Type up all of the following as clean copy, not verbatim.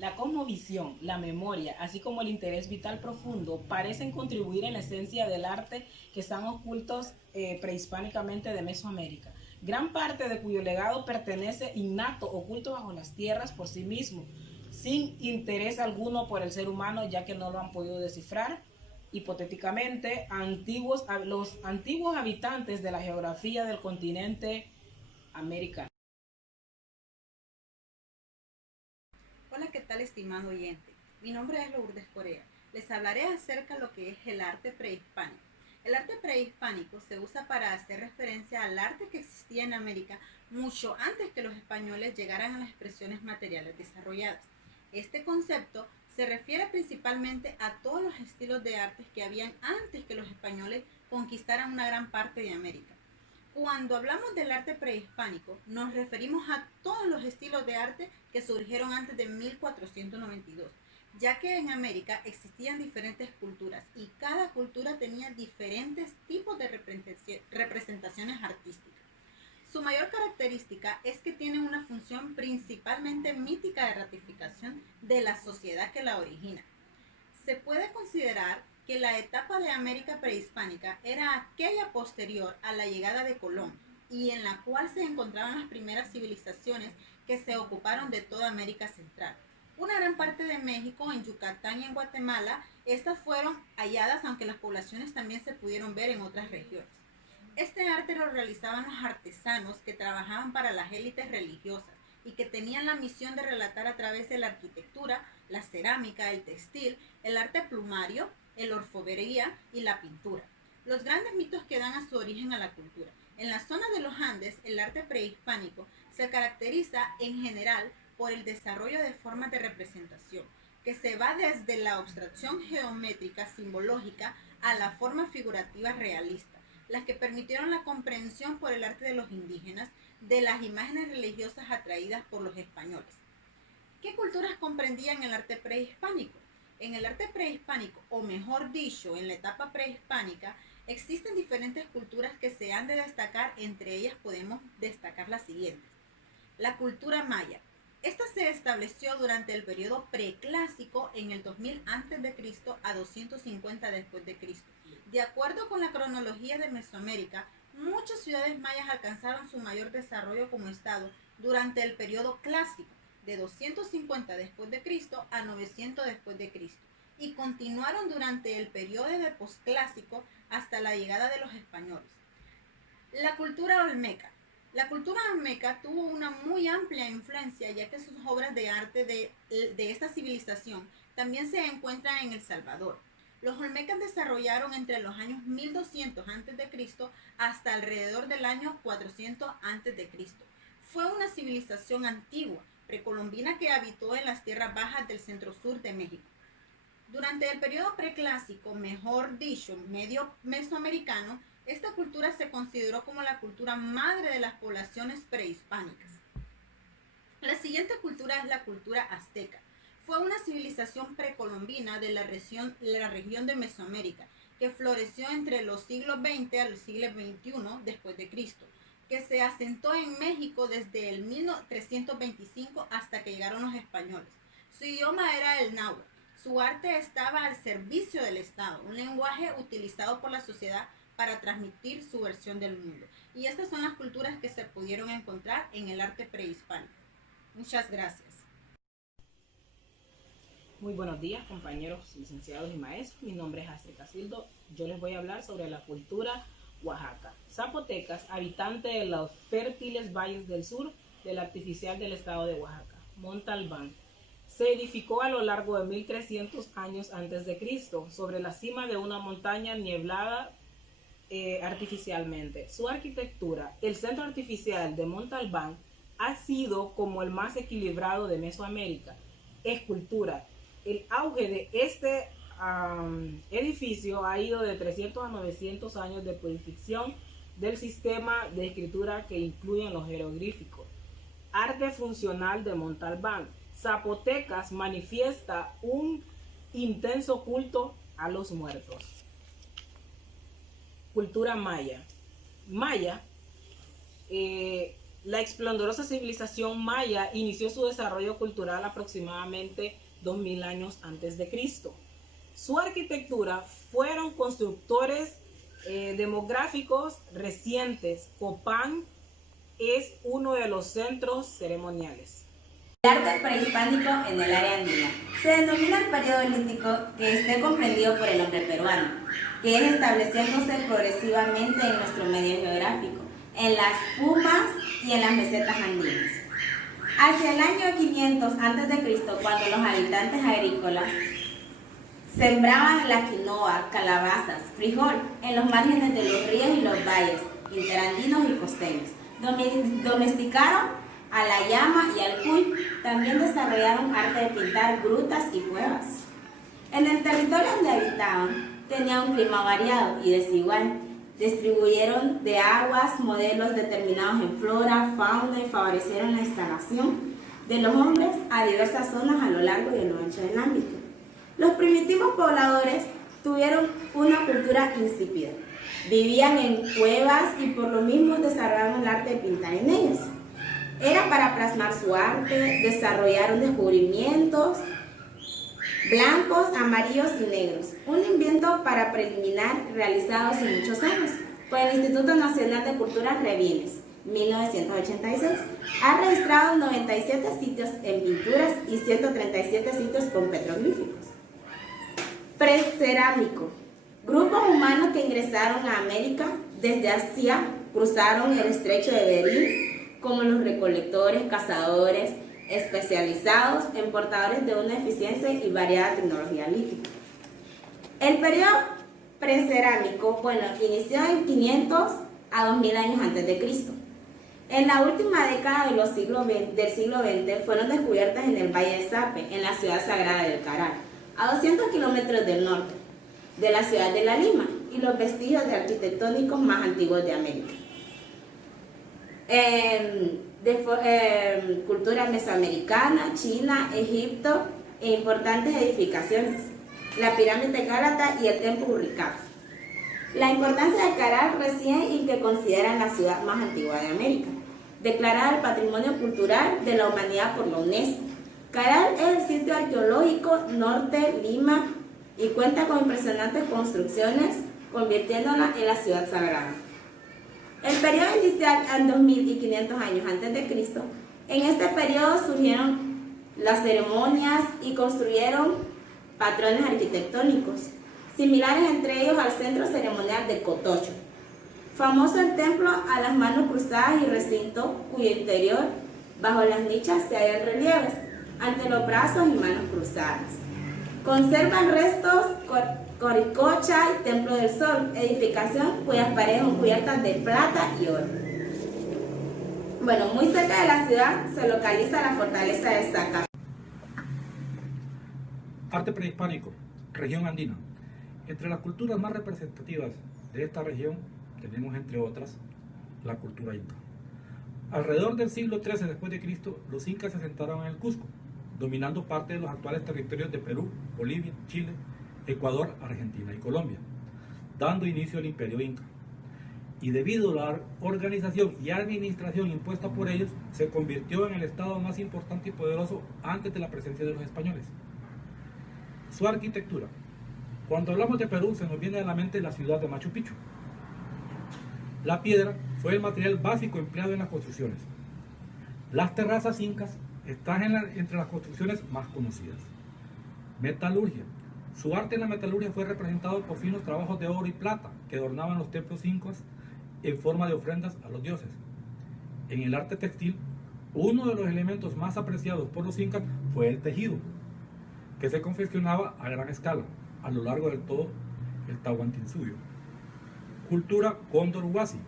La cosmovisión, la memoria, así como el interés vital profundo, parecen contribuir en la esencia del arte que están ocultos prehispánicamente de Mesoamérica. Gran parte de cuyo legado pertenece innato, oculto bajo las tierras por sí mismo, sin interés alguno por el ser humano, ya que no lo han podido descifrar. Hipotéticamente, los antiguos habitantes de la geografía del continente americano. Hola, ¿qué tal, estimado oyente? Mi nombre es Lourdes Corea. Les hablaré acerca de lo que es el arte prehispánico. El arte prehispánico se usa para hacer referencia al arte que existía en América mucho antes que los españoles llegaran a las expresiones materiales desarrolladas. Este concepto se refiere principalmente a todos los estilos de artes que habían antes que los españoles conquistaran una gran parte de América. Cuando hablamos del arte prehispánico, nos referimos a todos los estilos de arte que surgieron antes de 1492, ya que en América existían diferentes culturas y cada cultura tenía diferentes tipos de representaciones artísticas. Su mayor característica es que tiene una función principalmente mítica de ratificación de la sociedad que la origina. Se puede considerar que la etapa de América prehispánica era aquella posterior a la llegada de Colón y en la cual se encontraban las primeras civilizaciones que se ocuparon de toda América Central. Una gran parte de México, en Yucatán y en Guatemala, estas fueron halladas, aunque las poblaciones también se pudieron ver en otras regiones. Este arte lo realizaban los artesanos que trabajaban para las élites religiosas y que tenían la misión de relatar a través de la arquitectura, la cerámica, el textil, el arte plumario, el orfebrería y la pintura. Los grandes mitos que dan a su origen a la cultura. En la zona de los Andes, el arte prehispánico se caracteriza en general por el desarrollo de formas de representación, que se va desde la abstracción geométrica simbológica a la forma figurativa realista, las que permitieron la comprensión por el arte de los indígenas de las imágenes religiosas atraídas por los españoles. ¿Qué culturas comprendían el arte prehispánico? En el arte prehispánico, o mejor dicho, en la etapa prehispánica, existen diferentes culturas que se han de destacar. Entre ellas podemos destacar las siguientes. La cultura maya. Esta se estableció durante el periodo preclásico en el 2000 a.C. a 250 después de Cristo. De acuerdo con la cronología de Mesoamérica, muchas ciudades mayas alcanzaron su mayor desarrollo como estado durante el periodo clásico, de 250 después de Cristo a 900 después de Cristo, y continuaron durante el periodo de posclásico hasta la llegada de los españoles. La cultura olmeca. La cultura olmeca tuvo una muy amplia influencia, ya que sus obras de arte de esta civilización también se encuentran en El Salvador. Los olmecas desarrollaron entre los años 1200 a.C. hasta alrededor del año 400 a.C. Fue una civilización antigua, precolombina, que habitó en las tierras bajas del centro-sur de México. Durante el periodo preclásico, mejor dicho, medio mesoamericano, esta cultura se consideró como la cultura madre de las poblaciones prehispánicas. La siguiente cultura es la cultura azteca. Fue una civilización precolombina de la región de Mesoamérica, que floreció entre los siglos XX al siglo XXI después de Cristo, que se asentó en México desde el 1325 hasta que llegaron los españoles. Su idioma era el náhuatl. Su arte estaba al servicio del Estado, un lenguaje utilizado por la sociedad para transmitir su versión del mundo. Y estas son las culturas que se pudieron encontrar en el arte prehispánico. Muchas gracias. Muy buenos días, compañeros licenciados y maestros. Mi nombre es Astrid Casildo. Yo les voy a hablar sobre la cultura Oaxaca. Zapotecas, habitante de los fértiles valles del sur del artificial del estado de Oaxaca, Montalbán. Se edificó a lo largo de 1300 años antes de Cristo sobre la cima de una montaña nivelada artificialmente. Su arquitectura, el centro artificial de Montalbán, ha sido como el más equilibrado de Mesoamérica. Escultura. El auge de este edificio ha ido de 300 a 900 años de purificación del sistema de escritura que incluyen los jeroglíficos. Arte funcional de Montalbán. Zapotecas manifiesta un intenso culto a los muertos. Cultura maya. Maya La esplendorosa civilización maya inició su desarrollo cultural aproximadamente 2000 años antes de Cristo. Su arquitectura fueron constructores demográficos recientes. Copán es uno de los centros ceremoniales. El arte prehispánico en el área andina se denomina el periodo lítico que esté comprendido por el hombre peruano, que es estableciéndose progresivamente en nuestro medio geográfico, en las pumas y en las mesetas andinas. Hacia el año 500 a.C., cuando los habitantes agrícolas sembraban la quinoa, calabazas, frijol en los márgenes de los ríos y los valles interandinos y costeños, domesticaron a la llama y al cuy. También desarrollaron arte de pintar grutas y cuevas. En el territorio donde habitaban tenía un clima variado y desigual. Distribuyeron de aguas modelos determinados en flora, fauna y favorecieron la instalación de los hombres a diversas zonas a lo largo y a lo ancho del ámbito. Los primitivos pobladores tuvieron una cultura insípida. Vivían en cuevas y por lo mismo desarrollaron el arte de pintar en ellas. Era para plasmar su arte, desarrollaron descubrimientos blancos, amarillos y negros, un invento para preliminar realizado hace muchos años por el Instituto Nacional de Culturas Revines, 1986. Ha registrado 97 sitios en pinturas y 137 sitios con petroglíficos. Precerámico. Grupos humanos que ingresaron a América desde Asia, cruzaron el estrecho de Bering, como los recolectores, cazadores, especializados en portadores de una eficiencia y variada tecnología lítica. El periodo precerámico, inició en 500 a 2000 años antes de Cristo. En la última década del siglo XX fueron descubiertas en el Valle de Sape, en la ciudad sagrada del Caral, a 200 kilómetros del norte de la ciudad de La Lima, y los vestigios de arquitectónicos más antiguos de América. Cultura mesoamericana, China, Egipto e importantes edificaciones, la pirámide de Gálata y el templo Uricac. La importancia de Caral reside en que consideran la ciudad más antigua de América, declarada el Patrimonio Cultural de la Humanidad por la UNESCO. Caral es el sitio arqueológico norte Lima y cuenta con impresionantes construcciones, convirtiéndola en la ciudad sagrada. El periodo inicial en 2500 años antes de Cristo. En este periodo surgieron las ceremonias y construyeron patrones arquitectónicos, similares entre ellos al centro ceremonial de Cotocho. Famoso el templo a las manos cruzadas y recinto cuyo interior, bajo las nichas, se hallan relieves ante los brazos y manos cruzadas. Conservan restos Coricocha y Templo del Sol, edificación cuyas paredes son cubiertas de plata y oro. Muy cerca de la ciudad se localiza la fortaleza de Zaca. Arte prehispánico, región andina. Entre las culturas más representativas de esta región tenemos, entre otras, la cultura inca. Alrededor del siglo XIII después de Cristo, los incas se asentaron en el Cusco, dominando parte de los actuales territorios de Perú, Bolivia, Chile, Ecuador, Argentina y Colombia, dando inicio al imperio inca. Y debido a la organización y administración impuesta por ellos, se convirtió en el estado más importante y poderoso antes de la presencia de los españoles. Su arquitectura. Cuando hablamos de Perú, se nos viene a la mente la ciudad de Machu Picchu. La piedra fue el material básico empleado en las construcciones. Las terrazas incas están entre las construcciones más conocidas. Metalurgia. Su arte en la metalurgia fue representado por finos trabajos de oro y plata que adornaban los templos incas en forma de ofrendas a los dioses. En el arte textil, uno de los elementos más apreciados por los incas fue el tejido, que se confeccionaba a gran escala a lo largo del todo el Tahuantinsuyo. Cultura Cóndor Huasi,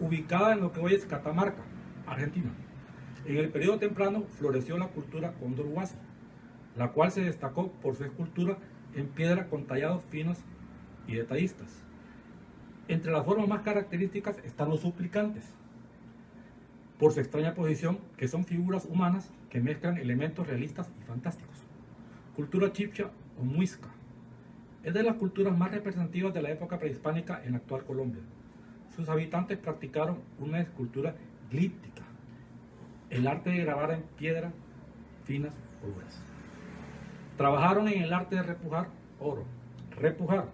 ubicada en lo que hoy es Catamarca, Argentina. En el periodo temprano floreció la cultura Cóndor Huasi, la cual se destacó por su escultura en piedra con tallados finos y detallistas. Entre las formas más características están los suplicantes, por su extraña posición, que son figuras humanas que mezclan elementos realistas y fantásticos. Cultura chibcha o muisca. Es de las culturas más representativas de la época prehispánica en la actual Colombia. Sus habitantes practicaron una escultura glíptica, el arte de grabar en piedra finas o duras. Trabajaron en el arte de repujar oro. Repujar,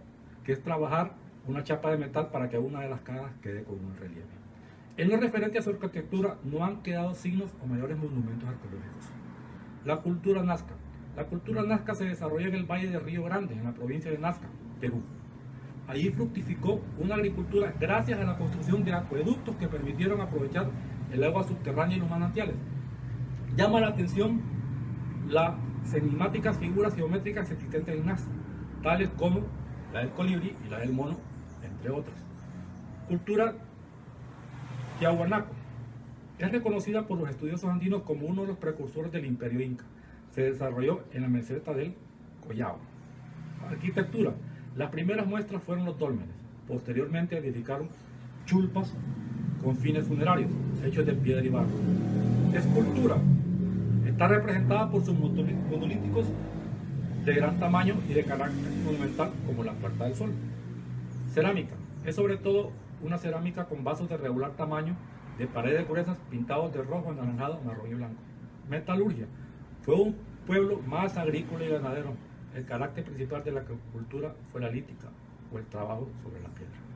que es trabajar una chapa de metal para que una de las caras quede con un relieve. En lo referente a su arquitectura no han quedado signos o mayores monumentos arqueológicos. La cultura nazca. La cultura nazca se desarrolla en el Valle de Río Grande, en la provincia de Nazca, Perú. Allí fructificó una agricultura gracias a la construcción de acueductos que permitieron aprovechar el agua subterránea y los manantiales. Llama la atención las enigmáticas figuras geométricas existentes en Nazca, tales como la del colibrí y la del mono, entre otras. Cultura Tiahuanaco. Es reconocida por los estudiosos andinos como uno de los precursores del imperio inca. Se desarrolló en la meseta del Collao. Arquitectura. Las primeras muestras fueron los dólmenes. Posteriormente edificaron chulpas con fines funerarios, hechos de piedra y barro. Escultura. Está representada por sus monolíticos de gran tamaño y de carácter monumental, como la Puerta del Sol. Cerámica. Es sobre todo una cerámica con vasos de regular tamaño, de paredes gruesas pintados de rojo, anaranjado, marrón y blanco. Metalurgia. Fue un pueblo más agrícola y ganadero. El carácter principal de la cultura fue la lítica, o el trabajo sobre la piedra.